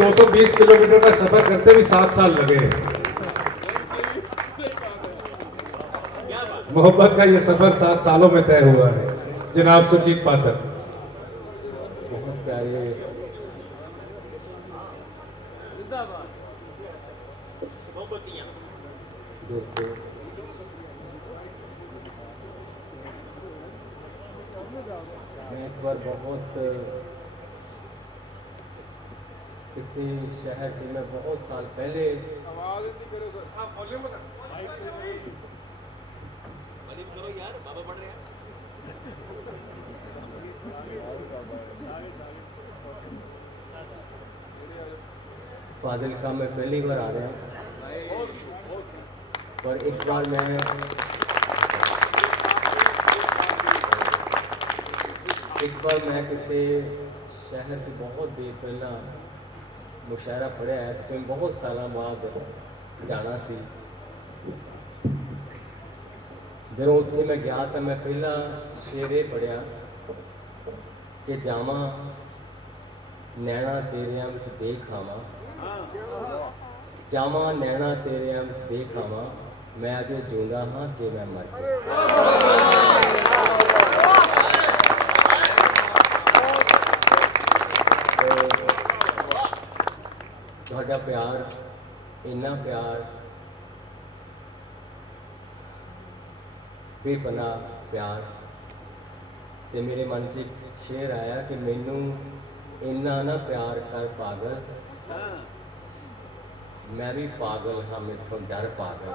220 kilometre का सफर करते भी 7 साल लगे। मोहब्बत का ये सफर 7 सालों में तय हुआ है। जनाब सुरजीत पाठक। बहुत प्यारे दोस्तों, मैं एक बार बहुत किसी शहर में बहुत साल पहले फाजिलका में पहली बार आ रहे हैं, पर एक बार मैं किसी शहर से बहुत देर पहला मुशायरा पढ़िया है, तो मैं बहुत साल बाद जाना सी। जो उत्थे मैं गया तो मैं पहला शेर ये पढ़िया कि जावा नैना तेरिया विच देख आवा, जावा नैना तेरिया विच देख आवा, मैं अजे जिंदा हाँ कि मैं मर गया। तुहाडा प्यार, इन्ना प्यार, बेपनाह प्यार, ते मेरे मन च एक शेर आया कि मैनू इन्ना ना प्यार कर पागल, मैं भी पागल हाँ मेथों डर पागल।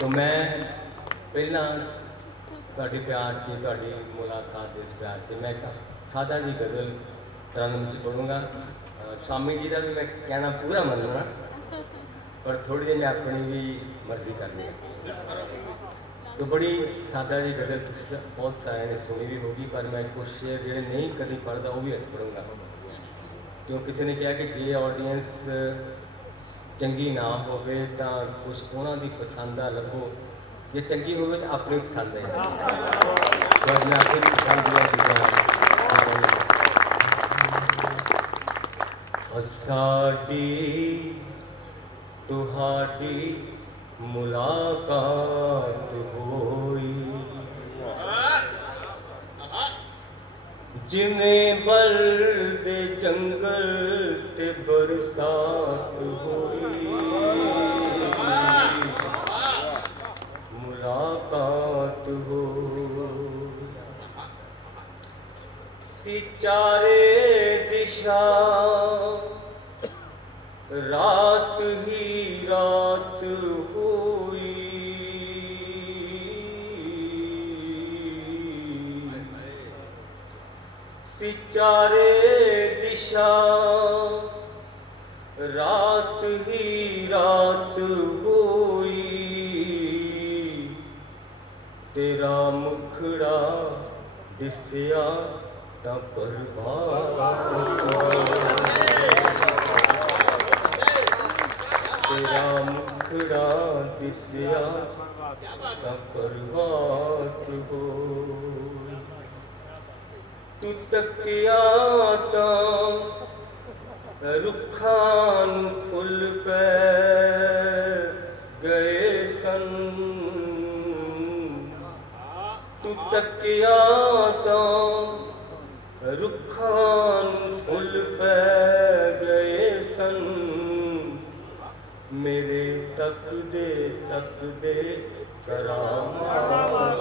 तो मैं पहला तुहाडे प्यार की, तुहाडी मुलाकात इस प्यार से मैं सादा जी गज़ल तरन्नुम च पढ़ूंगा। स्वामी जी का भी मैं कहना पूरा मनना, पर थोड़ी देर मैं अपनी भी मर्जी करनी है। तो बड़ी सादा जी गज़ल बहुत सारे ने सुनी भी होगी, पर मैं कुछ शेर जो नहीं कभी पढ़ता वो भी अच पढ़ूंगा। क्यों किसी ने कहा कि जे ऑडियंस चंगी ना हो तो कुछ उन्होंने पसंद आ लगो, जे चंगी हो तो अपनी पसंद है। साडी तुहाडी मुलाकात होई, जिमें बल दे जंगल ते बरसात होई, मुलाकात हो सी चारे दिशा, रात ही रात हुई, सी चारे दिशा, रात ही रात हुई, तेरा मुखड़ा दिसया ता प्रभात, तेरा मुखड़ा दिसया ता प्रभात हो, तू तकिया ता रुखान फुल पै गए सन, तू तकिया ता रुखान फुल पै गए सन, मेरे तक दे करामात,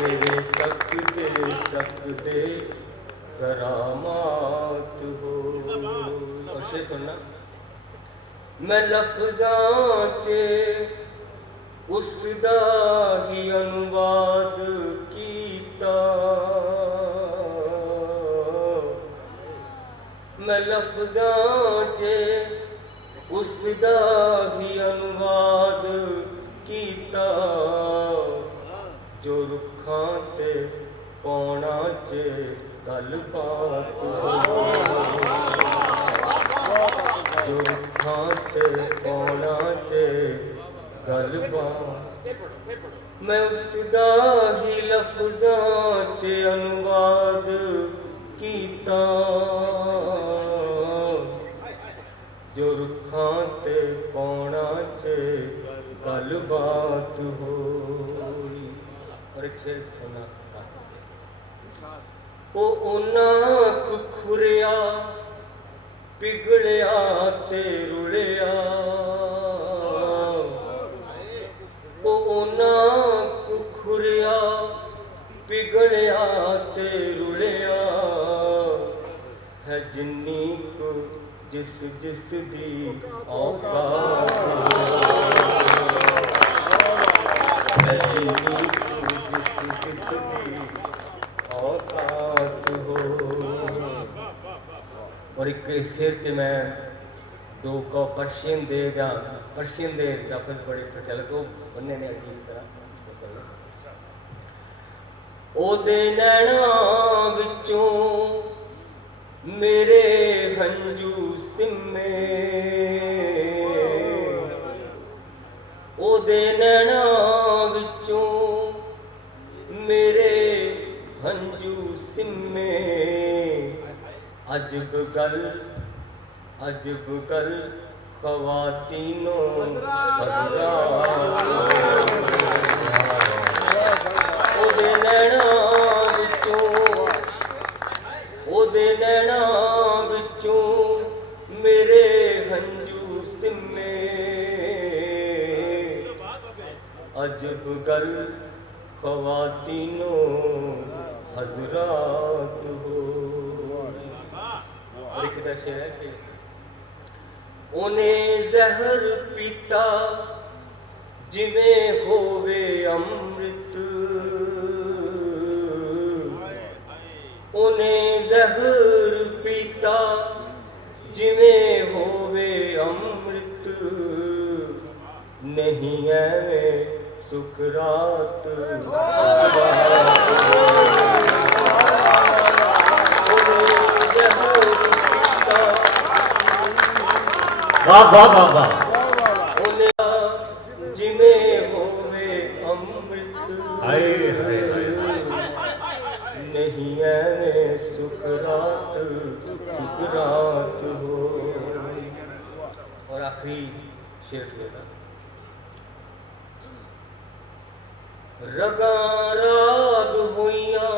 मेरे तक दे करामात हो। और शेर सुनना, मैं लफ्ज़ां च उसदा ही अनुवाद कीता, मैं लफ्ज़ां च उसदा ही अनुवाद कीता, जो रुखां ते पौना च गल बात हो, जो रुखां ते पौना च गलबात मैं उसदा ही लफ्ज़ां च अनुवाद कीता जो रुखां ते पौना च गलबात होई। और एक शेर सुना ओ उन्ना खुरिया पिघलिया ते रुलिया ओ उन्ना खुरिया पिघलिया ते रुलिया है जिन्नी को जिस जिस दी औकात है जिन्नी को जिस जिस दी औकात हो। और एक शेर से मैं दो को पर्शियन दे जा पर्शियन दे लफ्ज़ बड़े प्रचलित हो बनने ने अजीब तरह ओ दे नैना विचों मेरे हंजू सिम्मे ओ दे नैना विचों मेरे हंजू सिम्मे अजब गल ख्वातीनों ओदे नैना विचों मेरे हंजू सिम्मे अजब गल ख्वातीनों हजरात हो। और एक शेर है कि उन्हें जहर पीता जिमें होवे अमृत उन्हें जहर पीता जिमें होवे अमृत नहीं है सुकरात वाह वाह वाह वाह जिमें होवे अमृत हाय हाय हाय नहीं है सुकरात हो। और आखिरी शेर से रगा राग हुइयां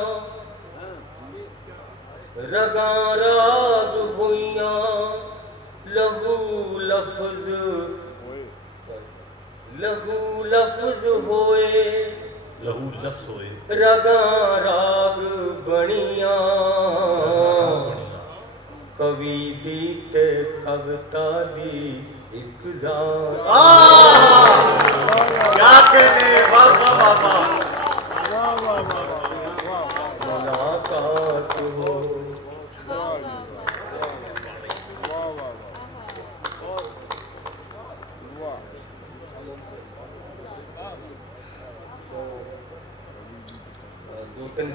लहू लफ्ज होए लहू लफ्ज़ होए रगा राग बनिया कवि दी ते कविता दी एक जात क्या कहने वाह वाह वाह मुलाकात हो। दो तीन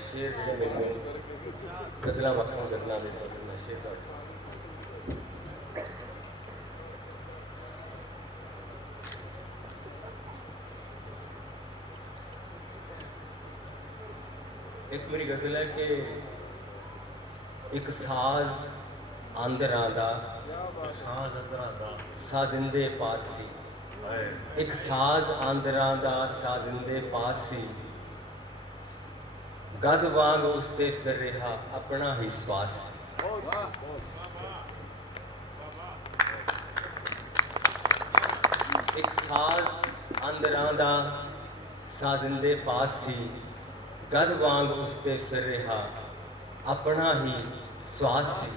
शेर जो मेरे गजला मखना गजला में शेर का एक मेरी गजल है कि एक साज आंदर आंदा साजिंदे पास सी एक साज आंदर आंदा साजिंदे पास सी गज वांग उसते फिर रहा अपना ही श्वास एक साज अंदर आंदा साजिंदे पास सी गज वांग उसते फिर रहा अपना ही श्वास सी।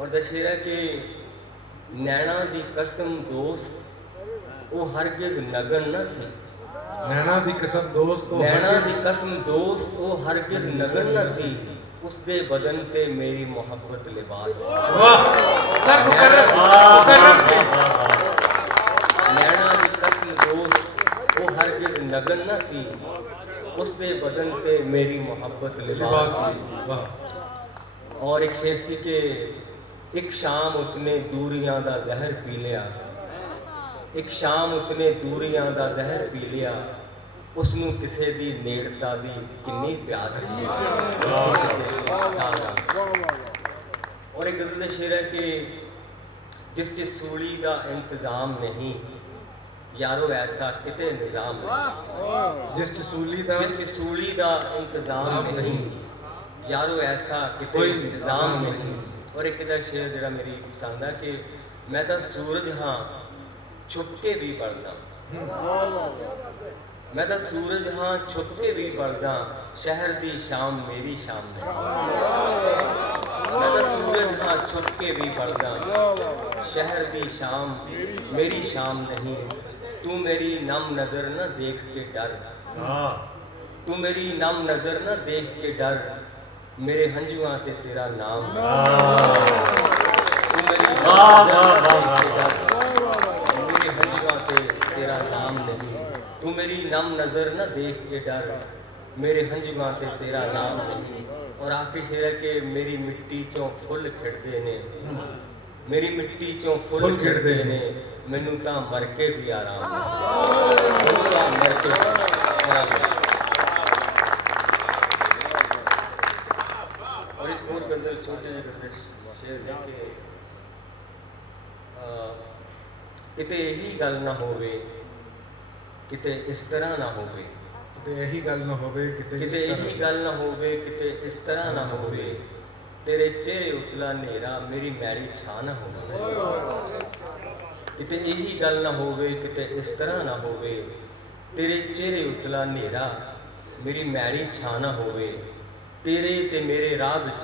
और दशहरा के नैना दी कसम दोस्त वो हरगिज नगन न सी नैना दी कसम दोस्त नैना दी कसम दोस्त वो हरगिज नगन न सी उसदे बदन ते मेरी मोहब्बत लिबास नैना दी कसम दोस्त वो हरगिज नगन न सी उसदे बदन ते मेरी मोहब्बत लिबास। और एक शेर सी के एक शाम उसने दूरियां दा जहर पी लिया ਇੱਕ ਸ਼ਾਮ ਉਸਨੇ ਦੂਰੀਆਂ ਦਾ ਜ਼ਹਿਰ ਪੀ ਲਿਆ, ਉਸ ਨੂੰ ਕਿਸੇ ਦੀ ਨੇੜਤਾ ਦੀ ਕਿੰਨੀ ਪਿਆਸ ਸੀ। और एक गज़ल शेर है कि जिस सूली का इंतज़ाम नहीं, यारो ऐसा किते निज़ाम नहीं। जिस सूली दा जिस सूली का इंतज़ाम नहीं, यारो ऐसा किते कोई निज़ाम नहीं। और एक इहदा शेर जिहड़ा मेरी पसंद है कि मैं तो सूरज हाँ छुप के भी बढ़दा, मैं तो सूरज हाँ छुप के भी बढ़दा, शहर दी शाम मेरी शाम नहीं। मैं तो सूरज हाँ छुप के भी बढ़दा, शहर दी शाम मेरी शाम नहीं। तू मेरी नम नज़र न देख के डर, हाँ तू मेरी नम नज़र न देख के डर, मेरे हंजुआं ते तेरा नाम। तू मेरी नम नज़र न देख के डर, मेरे हंजुआं ते तेरा नाम नहीं। तू मेरी नम नज़र न देख के डर, मेरे हंजुआं ते तेरा नाम नहीं। और आखिरी शेर है कि मेरी मिट्टी चों फुल खिड़दे ने, मेरी मिट्टी चों फुल खिड़दे ने, मैनू तां मर के भी आराम, मैनू तां मर के आराम। और एक और गज़ल छोटे ਜਿਹੇ शेर है कि किते यही गल ना होवे, किते इस तरह ना होवे, किते यही गल ना होवे, किते किते यही गल ना होवे, किते इस तरह ना होवे, तेरे चेहरे उतला नेरा मेरी मैली छा ना होवे। किते यही गल ना होवे, किते इस तरह ना होवे, तेरे चेहरे उतला नेरा मेरी मैली छा ना होवे। तेरे ते मेरे राह विच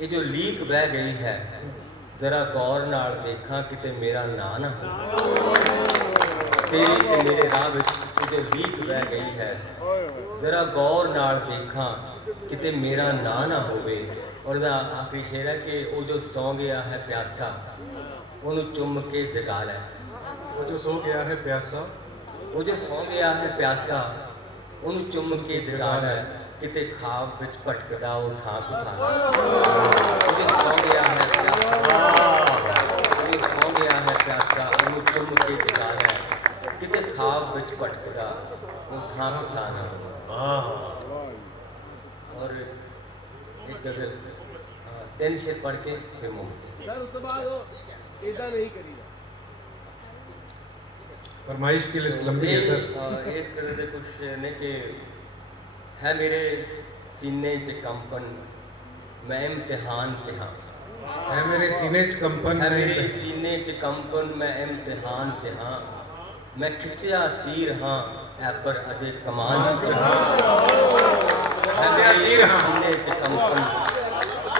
ये जो लीक बह गई है, जरा गौर नाल देखा किते मेरा ना ना हो। तेरे ते मेरे राह विच ये जो लीक बह गई है, जरा गौर नाल देखा किते मेरा ना ना होवे। और दा आखिरी शेर है कि वो जो सौ गया है प्यासा, ਉਹਨੂੰ चुम के जगा लै। वो जो सो गया है प्यासा, वो जो सौ गया है प्यासा, ਉਹਨੂੰ चुम के जगा लै, किते खाब विच भटकदा वो थां को थां। वो जो सौ गया है प्यासा, वो जो सौ गया है प्यासा, ਉਹਨੂੰ चुम के जगा लै, किते खाब विच भटकदा वो थां को थां ना। हाँ और एक गज़ल 3 शेर पढ़ के फिर मुमकिन सर उसके बाद इतना नहीं करीदा। फरमाइश की लिस्ट लंबी है सर। इस तरह के कुछ शेर ने कि है मेरे सीने च कंपन, मैं इम्तिहान च हाँ। है मेरे सीने च कंपन, है मैं मेरे सीने च कंपन, मैं इम्तिहान च हाँ। मैं खिंचिया तीर हाँ, ऐ पर अजे कमान च हाँ। है मेरे सीने च कंपन,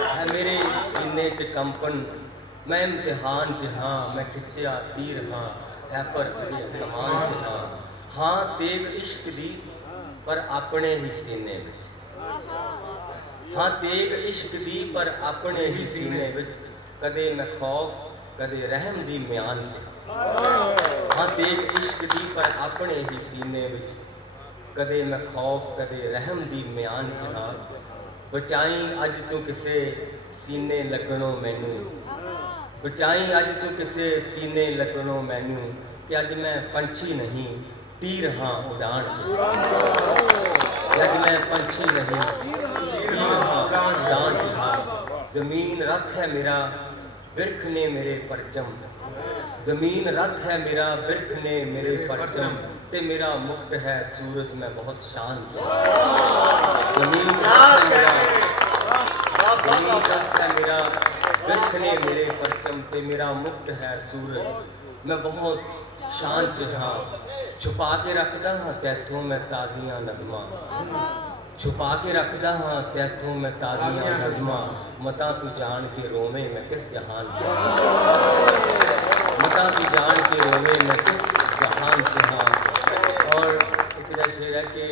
है मेरे सीने च कंपन, मैं इम्तिहान च हाँ। मैं खिंचिया तीर हाँ, ऐ पर अजे कमान च हाँ। हाँ तेग इश्क दी पर अपने ही सीने विच, हाँ तेग इश्क दी पर अपने ही सीने विच, कदे मैं खौफ कदे रहम दी म्यान च। हाँ तेग इश्क दी पर अपने ही सीने विच, कदे मैं खौफ कदे रहम दी म्यान च हाँ। बचाई अज तू किसे सीने लगनों मैनू, बचाई अज तू किसे सीने लगनों मैनू, कि अज मैं पंछी नहीं तीर हाँ उड़ान च। अज मैं पंछी नहीं तीर हाँ उड़ान च हाँ। जमीन रथ है मेरा बिरख ने मेरे परचम, जमीन रथ है मेरा बिरख ने मेरे परचम, ते मेरा मुक्त है सूरज में बहुत शान से। जमीन रथ है मेरा, जमीन रथ है मेरा बिरख ने मेरे परचम, ते मेरा मुक्त है सूरज मैं बहुत शान से हाँ। छुपा के रखदा हाँ तैथों मैं ताज़ियां नज़मा, छुपा के रखदा हाँ तैथों मैं ताज़ियां नज़मा, मता तू जान के रोवे मैं किस जहान से, मता तू जान के रोवे मैं किस जहान से हाँ। और एक शेर है कि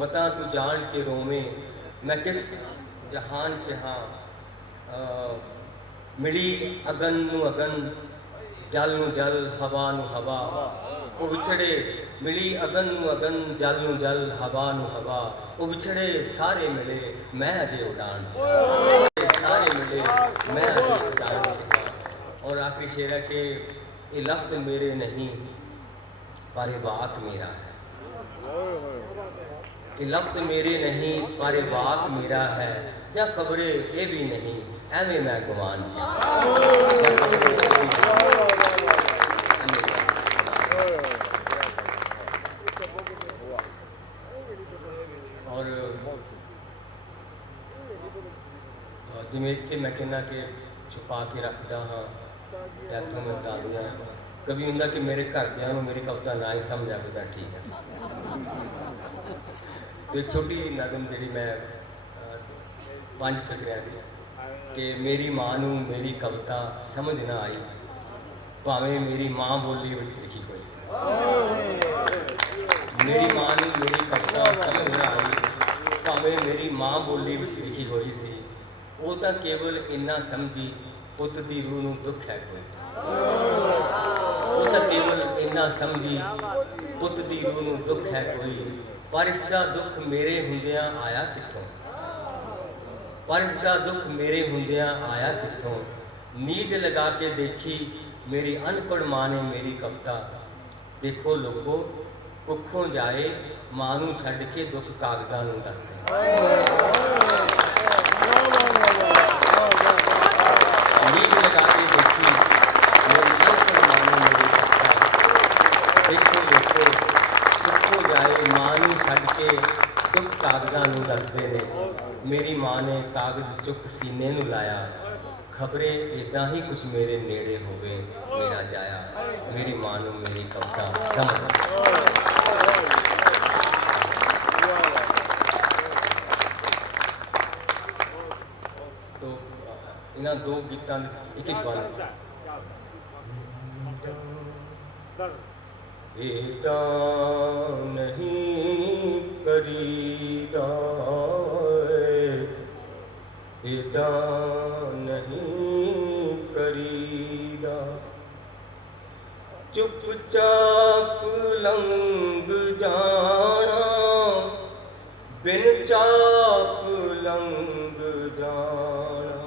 मता तू जान के रोवे मैं किस जहान से हाँ। मिली अगन नू अगन, जल नू जल, हवा नू हवा, वो विछड़े मिली अगन नू अगन, जल नू जल, हवा नू हवा, वो विछड़े सारे मिले मैं अजे उड़ान च, सारे मिले मैं अजे उड़ान च। और आखिरी शेर है कि ये लफ्ज़ मेरे नहीं पर वाक मेरा है। ये लफ्ज मेरे नहीं पर वाक मेरा है, या खबरे ये भी नहीं एवं मैं गुमान और जिमें इतने मैं कहना कि छुपा के रखता हाँ इतों मैं दादियाँ कभी होंगे कि मेरे घरदियां मेरी कविता ना ही समझ आए तो ठीक है। तो एक छोटी जी नज़म जी मैं 5 फिक्रिया की कि मेरी माँ नू मेरी कविता समझ ना आई, भावें मेरी माँ बोली में लिखी हुई सी। मेरी माँ नू मेरी कविता समझ ना आई, भावें मेरी माँ बोली में लिखी हुई सी। वो तो केवल इन्ना समझी पुत दी रूह नू दुख है कोई, वो तो केवल इन्ना समझी पुत दी रूह नू दुख है कोई, पर इसका दुख मेरे हुंदियां आया कित्थों, पर इसका दुख मेरे हुंदियां आया कित्थों। नीज लगा के देखी मेरी अनपढ़ माँ ने मेरी कविता, देखो लोगो कुखों जाए माँ नू छड्ड के दुख कागजां नू दसदे। नीज लगा के देखी मेरी अनपढ़ माँ ने मेरी कविता, देखो लोगो कुखों जाए माँ नू छड्ड के दुख कागजां नू दसदे ने। मेरी माँ ने कागज चुक सीने नू लाया, खबरे इदा ही कुछ मेरे नेड़े होवे मेरा जाया। मेरी माँ नू मेरी कविता समझ। तो इन्हां 2 गीतां एक एक गल एदा नहीं करीदा, एदा नहीं करीदा, चुपचाप लंघ जाना बिन चाप लंघ जाना,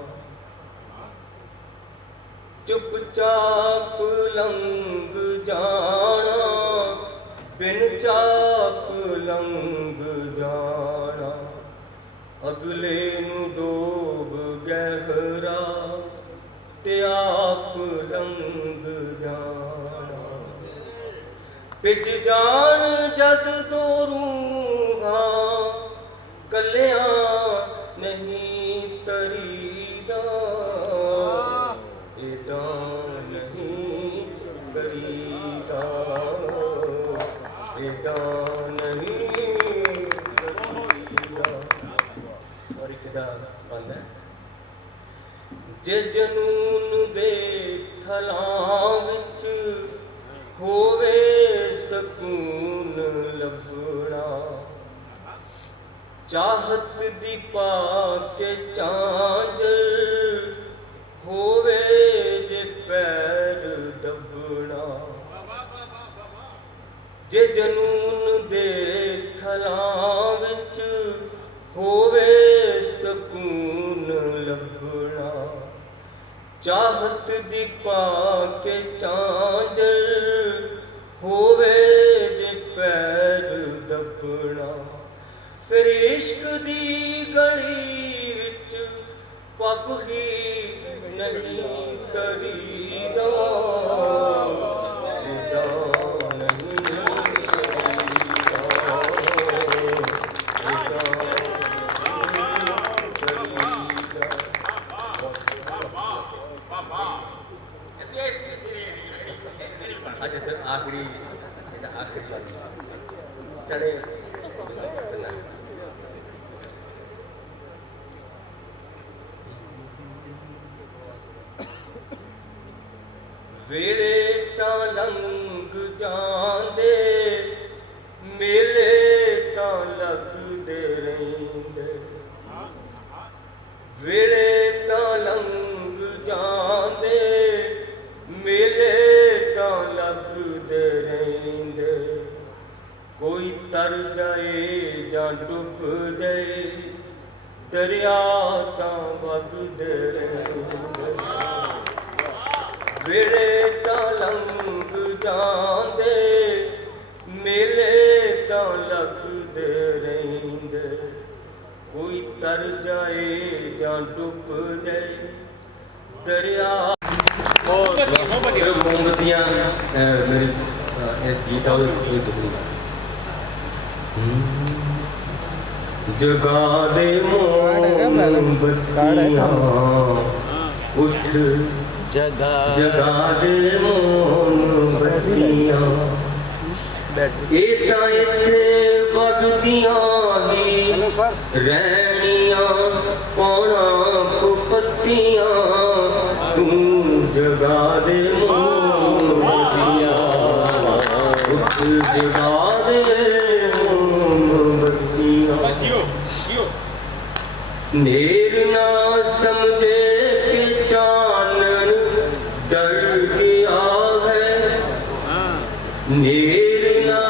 चुपचाप लंघ जाना बिन चाप लंघ जाना। अगले नू डोब गहरा ते आप लंघ जाना। पिज जान जद दो रूहां कलियां नहीं तरीदा, एदा नहीं करीदा, एदा नहीं करीदा। और एक बंद है जे जनून दे थलां विच होवे सकून लभना, चाहत दी पाके चांजर होवे जे पैर दबना। जे जनून दे थलां विच होवे सकून लभना, चाहत दी पाके चांजर होवे जे पैर दबना। फिर इश्क दी गली विच पग ही नहीं तरीदा, एदा नहीं तरीदा, एदा नहीं तरीदा। अच्छा फिर आखिरी सड़े वेले तां लंघ जांदे मेले तां लगदे रहिंदे, वेले तां लंघ जांदे मेले तां लगदे रहिंदे। कोई तर जाए जां डुब जाए दरिया तां वगदे रहिंदे। वेले तां लंघ जांदे तर जाए या डूब जाए दरिया। मोमबत्तियां मेरी गीत जगा दे मोमबत्तियां उठ जगा दे मोमबत्तियां इत्थे वगदियां ही रहनियां पौना कुपत्तियां तू जगा दे मोमबत्तियां उठ जगा दे मोमबत्तियां नेर ना समझे के चानन डर गया है नेर ना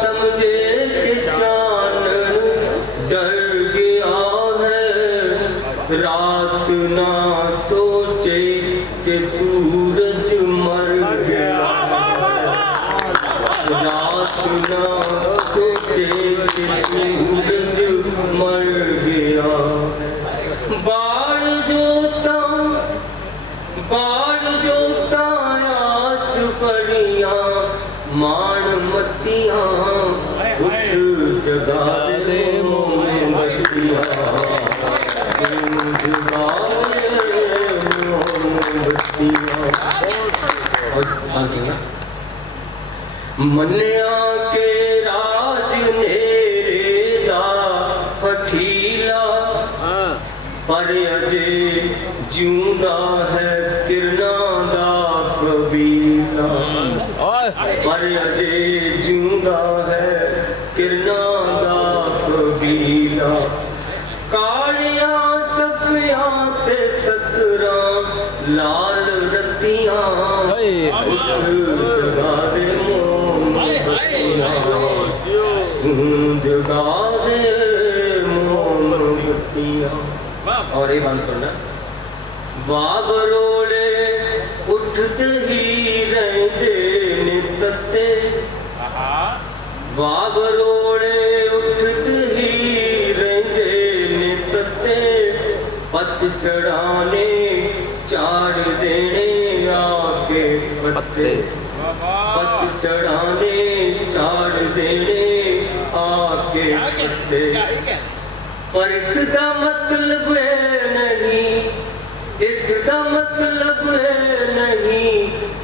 समझे के चानन डर गया है रात ना सोचे के सूरज मर गया रात ना सोचे के सूरज मर गया बाल जोता आस परियां मान मतियां उठ जगा दे मोमबत्तियां जगा दे मोमबत्तियां मन्निया के राज नेरे दा हठीला पर अजे जिਉਂਦਾ है किरणा दा कबीला पर अजे जिਉਂਦਾ है किरणा दा कबीला कालियां सफियां ते सतरा लाल रतियां उठ जगा दे मोमबत्तियां जगा दे मोमबत्तियां। और ये बात सुनना बाबरोले उठते ही रहते नितते बाबरोले उठते ही रहते नितते पत चढ़ाने चाड़ देने आके पत्ते पत चढ़ाने चाड़ देने आके पत्ते पर इसका मतलब है नहीं इसका मतलब है नहीं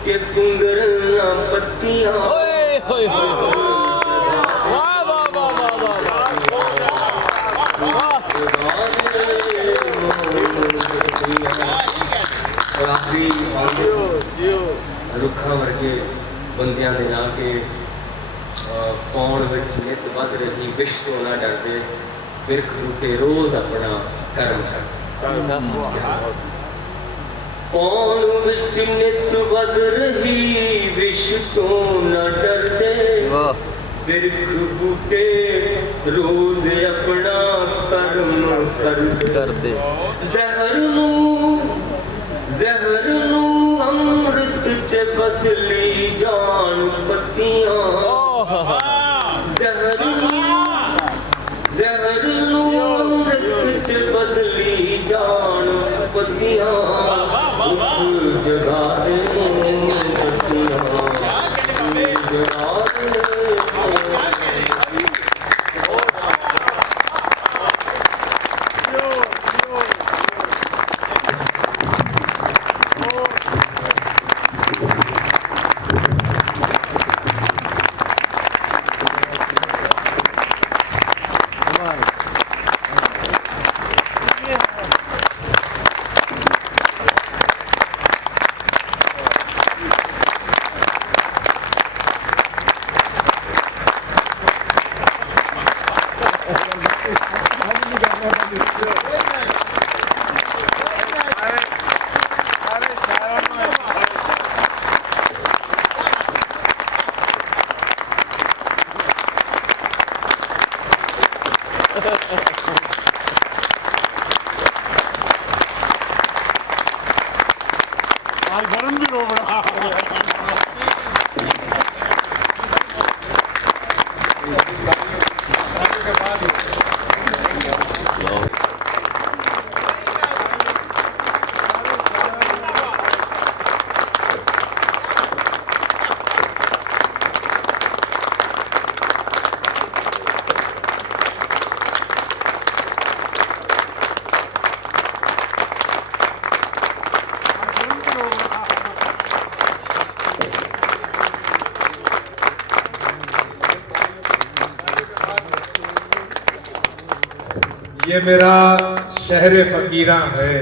कि पुंगरना पत्तियां और आखिरी रुखा वर्गे बंदियां ने जाके पौन विच नित वध रही विश तो ना डरदे बिरख बूटे रोज अपना कर्म कर पौन विच नित वध रही विश तो न डरदे बिरख बूटे रोज अपना कर्म करदे जहर नू अमृत च बदली जान पत्तियां जहर नू अमृत च बदली जान पत्तियां जगा दे मोमबत्तियां जगा दे गरम भी रो बड़ा ये मेरा शहर फकीरा है,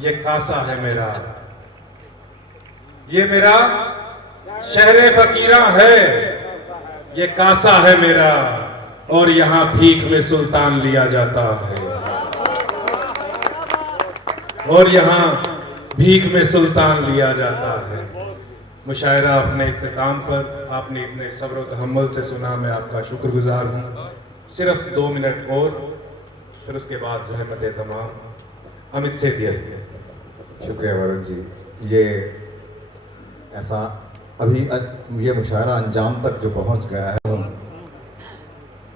ये कासा है मेरा। ये मेरा शहर फकीरा है, ये कासा है मेरा, और यहां भीख में सुल्तान लिया जाता है। और यहां भीख में सुल्तान लिया जाता है। मुशायरा अपने इख्तिताम पर आपने इतने सब्र और तहम्मुल से सुना, मैं आपका शुक्रगुजार हूँ। सिर्फ 2 मिनट और, फिर उसके बाद जहमत तमाम अमित से दिया। शुक्रिया वरुण जी। ये ऐसा अभी ये मुशायरा अंजाम तक जो पहुंच गया है,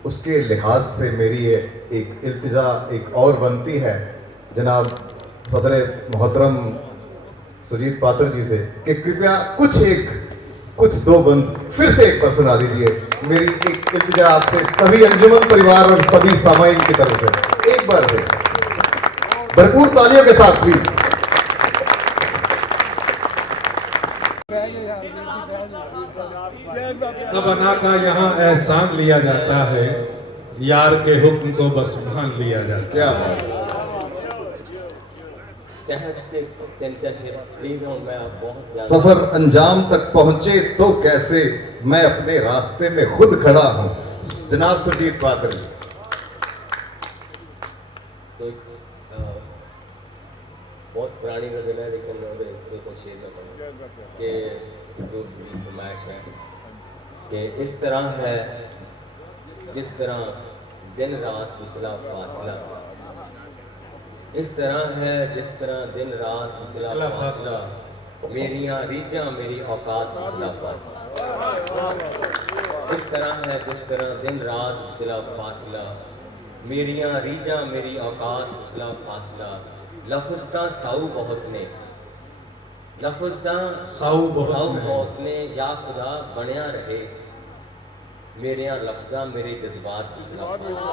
उसके लिहाज से मेरी ये एक इल्तिजा एक और बनती है जनाब सदर मोहतरम सुजीत पात्र जी से कि कृपया कुछ 2 बंद फिर से एक बार सुना दीजिए। मेरी एक इल्तिजा आपसे सभी अंजुमन परिवार और सभी सामाइन की तरफ से एक बार फिर भरपूर तालियों के साथ प्लीज। बना का यहाँ एहसान लिया जाता है, यार के हुक्म को बस मान लिया जाता है। क्या बात है। प्लीज हूँ मैं आप बहुत ज्यादा सफर अंजाम तक पहुंचे तो कैसे, मैं अपने रास्ते में खुद खड़ा हूं। जनाब सुजीत पात्र जी। तो बहुत पुरानी गजल है, लेकिन बिल्कुल शेर में पढ़ूं कि दूसरी फरमाइश है कि इस तरह है जिस तरह दिन रात पिछला फासला, इस तरह है जिस तरह दिन रात पिछला फासला, मेरियां रीझां मेरी औकात पिछला फासला। इस तरह है जिस तरह दिन रात पिछला फासला, मेरियां रीझां मेरी औकात पिछला फासला। लफ्ज़ दा साऊ बहुत ने, लफ्ज़ दा साऊ बहुत ने, या खुदा बनया रहे मेरिया लफ्ज़ा मेरे जज्बात पिछला फासला।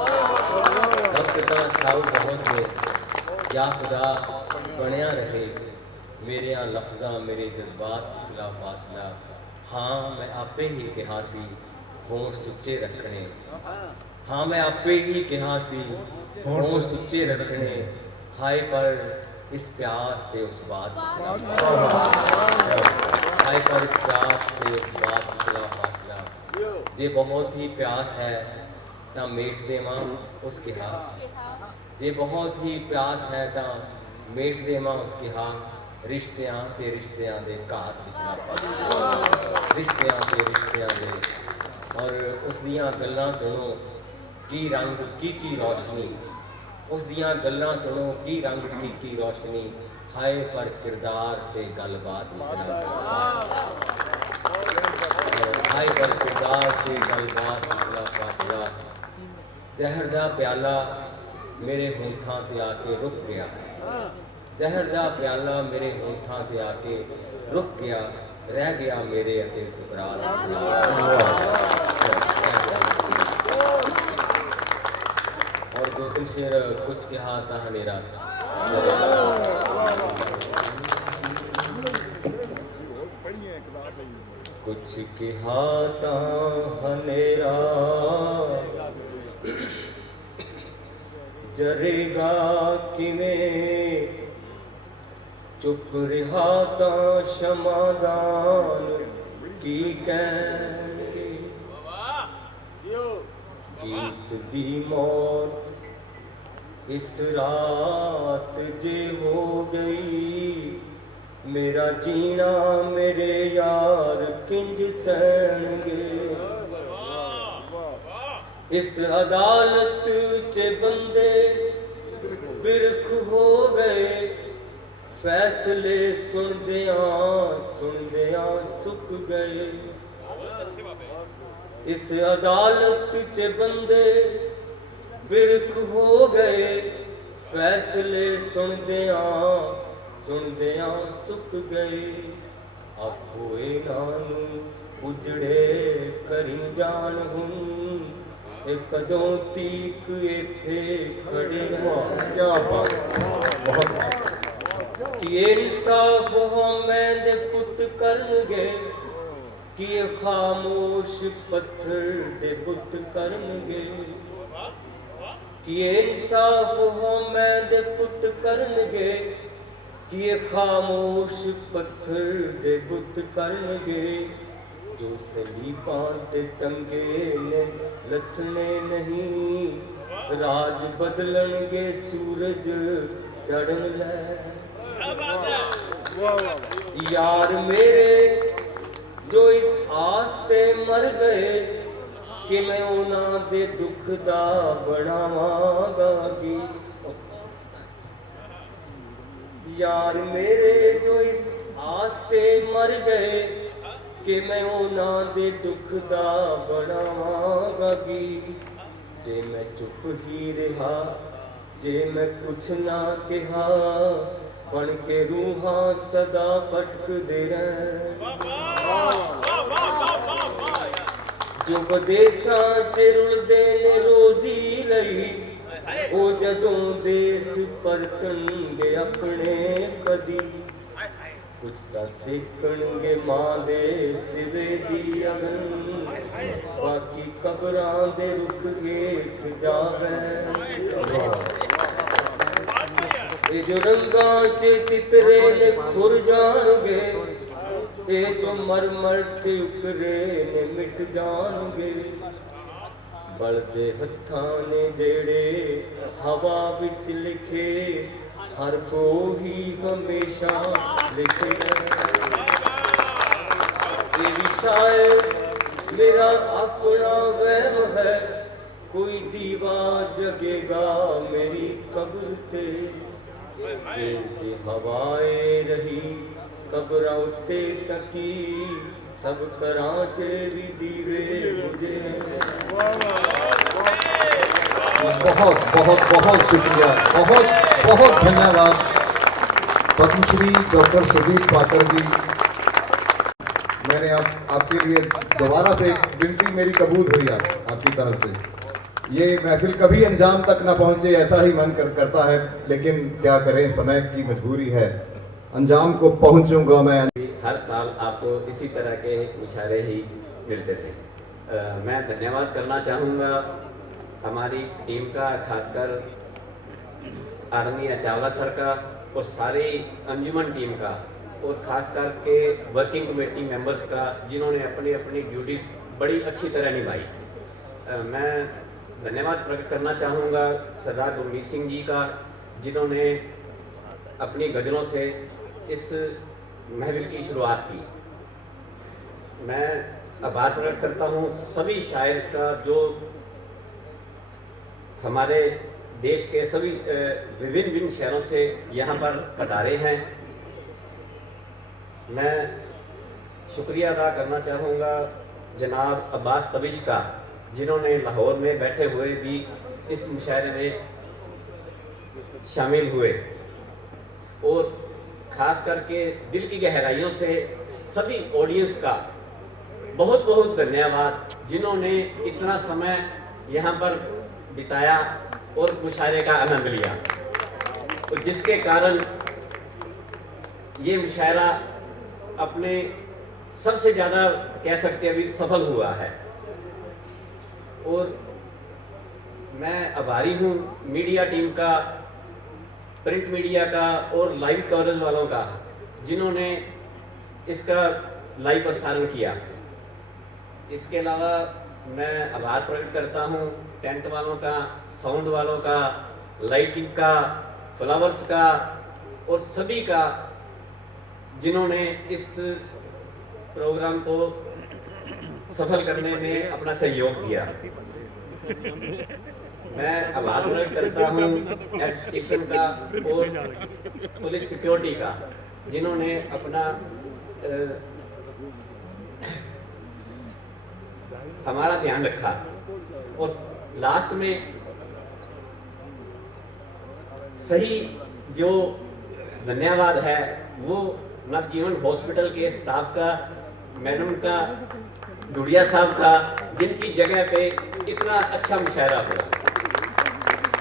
लफ्ज़ दा साऊ बहुत ने, या खुदा बनया रहे मेरिया लफ्ज़ा मेरे जज्बात पिछला फासला। हाँ मैं आपे ही कहा सी होंठ सुच्चे रखने, हाँ मैं आपे ही कहा सी होंठ सुच्चे रखने, हाय पर इस प्यास ते उस बात पिछला फासला। हाय पर इस प्यास ते उस बात पिछला फासला। जे बहुत ही प्यास है तां मेट देवां उसके हाथ, जे बहुत ही प्यास है तां मेट देवां उसके हाथ। रिश्तियां ते रिश्तियां दे घात पिछला फासला, रिश्तियां ते रिश्तियां दे। और उस दियां गल्लां सुनो की रंग की रोशनी, उस दियां गल्लां सुनो की रंग की रोशनी, हाय पर किरदार ते गलबात पिछला फासला। हाय पर किरदार ते गलबात पिछला फासला। जहर दा प्याला मेरे होंठां ते आके रुक गया, जहर दा प्याला मेरे होंठां ते आके रुक गया, रह गया मेरे अते सुकरात। और 2-3 शेर कुछ कहा था हनेरा, कुछ कहा था हनेरा जरेगा किवें, चुप रहा ता शमादान की कहणगे। गीत दी मौत इस रात जे हो गई, मेरा जीना मेरे यार किंज सहणगे। इस अदालत च बंदे बिरख हो गए, फैसले सुनदियां सुक गए। इस अदालत च बंदे बिरख हो गए, फैसले सुनदियां सुक गए। आखो इनानू उजड़े करी जान हूं, कदों तीक इत्थे खड़े क्या बात, बहुत कि इंसाफ मैं दे पुत करनगे, कि खामोश पत्थर दे बुत करनगे। कि इंसाफ हो मैं दे पुत करनगे, कि ये खामोश पत्थर दे बुत करनगे, जो सलीबां ते टंगे ने लथने नहीं, राज बदलणगे सूरज चढ़न लै। यार मेरे जो इस आस ते मर गए, कि मैं उन्हां दे दुख दा बनावांगा गीत। यार मेरे जो इस आस ते मर गए, कि मैं उन्हां दे दुख दा बनावांगा गीत। जे मैं चुप ही रहा, जे मैं कुछ ना कहा, बन के रूहां सदा भटकदे रह। जो बदेसां च रुलदे ने रोजी लई, ओ जदों देस परतणगे अपने कदी, कुछ तां सेकणगे मां दे सिवे दी अगन, बाकी कबरां दे रुख हेठ जावै। ये जो रंगां च चितरे ने खुर जाणगे, ये जो मर मर च उकरे ने मिट जाणगे। बलदे हत्थां ने जेड़े हवा विच लिखे, हरफ ही हमेशा लिखे। ये भी शायद मेरा अपना वहम है, कोई दीवा जगेगा मेरी कब्र ते। जे हवाए रही कब्रां उत्ते तकी, सब करां च भी दीवे मुझे। बहुत बहुत बहुत शुक्रिया, बहुत बहुत धन्यवाद पद्मश्री डॉक्टर सुदीप पाकर जी। मैंने आपके लिए दोबारा से विनती मेरी कबूल हुई आपकी तरफ से। ये महफिल कभी अंजाम तक ना पहुंचे ऐसा ही मन करता है, लेकिन क्या करें, समय की मजबूरी है। अंजाम को पहुंचूंगा मैं। हर साल आपको इसी तरह के मुशायरे ही मिलते थे। मैं धन्यवाद करना चाहूँगा हमारी टीम का, खासकर आदरणीय चावला सर का और सारी अंजुमन टीम का, और खास करके वर्किंग कमेटी मेंबर्स का, जिन्होंने अपनी अपनी ड्यूटीज़ बड़ी अच्छी तरह निभाई। मैं धन्यवाद प्रकट करना चाहूँगा सरदार गुरमीत सिंह जी का, जिन्होंने अपनी गज़लों से इस महफिल की शुरुआत की। मैं आभार प्रकट करता हूँ सभी शायर्स का, जो हमारे देश के सभी विभिन्न विभिन्न शहरों से यहाँ पर पधारे हैं। मैं शुक्रिया अदा करना चाहूँगा जनाब अब्बास तबिश का, जिन्होंने लाहौर में बैठे हुए भी इस मुशायरे में शामिल हुए, और ख़ास करके दिल की गहराइयों से सभी ऑडियंस का बहुत बहुत धन्यवाद, जिन्होंने इतना समय यहाँ पर बिताया और मुशायरे का आनंद लिया, और जिसके कारण ये मुशायरा अपने सबसे ज़्यादा कह सकते हैं अभी सफल हुआ है। और मैं आभारी हूँ मीडिया टीम का, प्रिंट मीडिया का और लाइव कवरेज वालों का, जिन्होंने इसका लाइव प्रसारण किया। इसके अलावा मैं आभार प्रकट करता हूँ टेंट वालों का, साउंड वालों का, लाइटिंग का, फ्लावर्स का और सभी का, जिन्होंने इस प्रोग्राम को सफल करने में अपना सहयोग दिया। मैं आभार प्रकट करता हूँ एसोसिएशन का और पुलिस सिक्योरिटी का, जिन्होंने अपना हमारा ध्यान रखा। और लास्ट में सही जो धन्यवाद है वो नवजीवन हॉस्पिटल के स्टाफ का, मैडम का, दुड़िया साहब का, जिनकी जगह पे इतना अच्छा मुशायरा हुआ।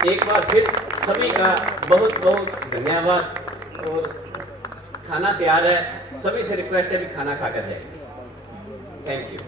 एक बार फिर सभी का बहुत बहुत धन्यवाद। और खाना तैयार है, सभी से रिक्वेस्ट है भी खाना खाकर जाए। Thank you.